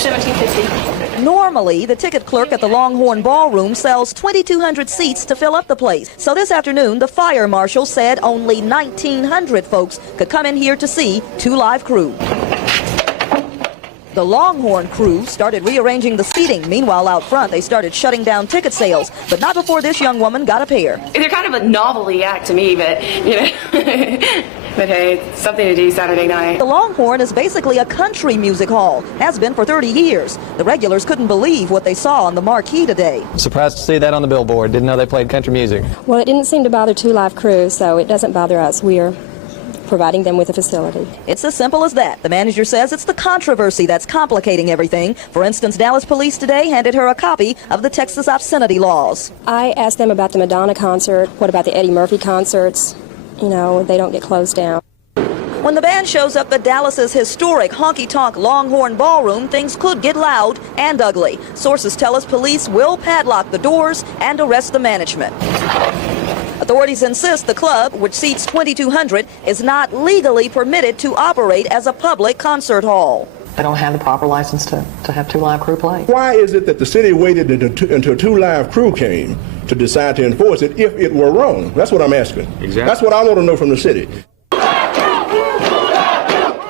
$17.50. Normally, the ticket clerk at the Longhorn Ballroom sells 2,200 seats to fill up the place. So this afternoon, the fire marshal said only 1,900 folks could come in here to see Two Live Crew. The Longhorn crew started rearranging the seating. Meanwhile, out front, they started shutting down ticket sales, but not before this young woman got a pair. They're kind of a novelty act to me, but, you know, but hey, it's something to do Saturday night. The Longhorn is basically a country music hall, has been for 30 years. The regulars couldn't believe what they saw on the marquee today. Surprised to see that on the billboard. Didn't know they played country music. Well, it didn't seem to bother Two Live Crew, so it doesn't bother us. We are providing them with a facility. It's as simple as that. The manager says it's the controversy that's complicating everything. For instance, Dallas police today handed her a copy of the Texas obscenity laws. I asked them about the Madonna concert. What about the Eddie Murphy concerts? You know, they don't get closed down. When the band shows up at Dallas's historic honky-tonk Longhorn Ballroom, things could get loud and ugly. Sources tell us police will padlock the doors and arrest the management. Authorities insist the club, which seats 2,200, is not legally permitted to operate as a public concert hall. They don't have the proper license to have Two Live Crew play. Why is it that the city waited until Two Live Crew came to decide to enforce it if it were wrong? That's what I'm asking. Exactly. That's what I want to know from the city.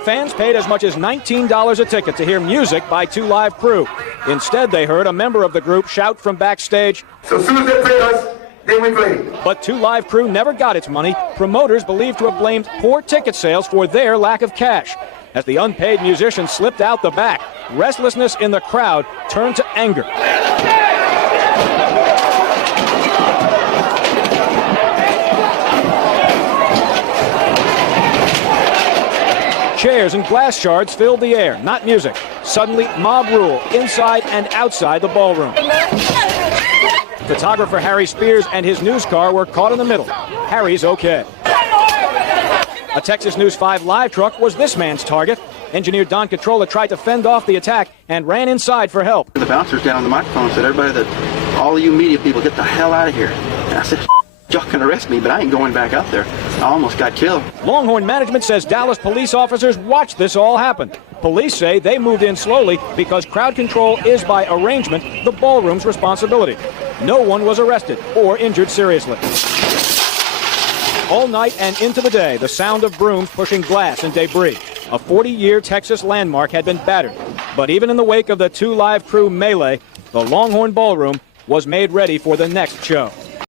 Fans paid as much as $19 a ticket to hear music by Two Live Crew. Instead, they heard a member of the group shout from backstage, "So as soon as they pay us, then we play." But Two Live Crew never got its money. Promoters believed to have blamed poor ticket sales for their lack of cash. As the unpaid musician slipped out the back, restlessness in the crowd turned to anger. Chairs and glass shards filled the air, not music. Suddenly, mob rule inside and outside the ballroom. Photographer Harry Spears and his news car were caught in the middle. Harry's okay. A Texas News 5 live truck was this man's target. Engineer Don Catrola tried to fend off the attack and ran inside for help. The bouncers down on the microphone said, all you media people, get the hell out of here. And I said, y'all can arrest me, but I ain't going back out there. I almost got killed. Longhorn management says Dallas police officers watched this all happen. Police say they moved in slowly because crowd control is by arrangement the ballroom's responsibility. No one was arrested or injured seriously. All night and into the day, the sound of brooms pushing glass and debris. A 40-year Texas landmark had been battered. But even in the wake of the Two Live Crew melee, the Longhorn Ballroom was made ready for the next show.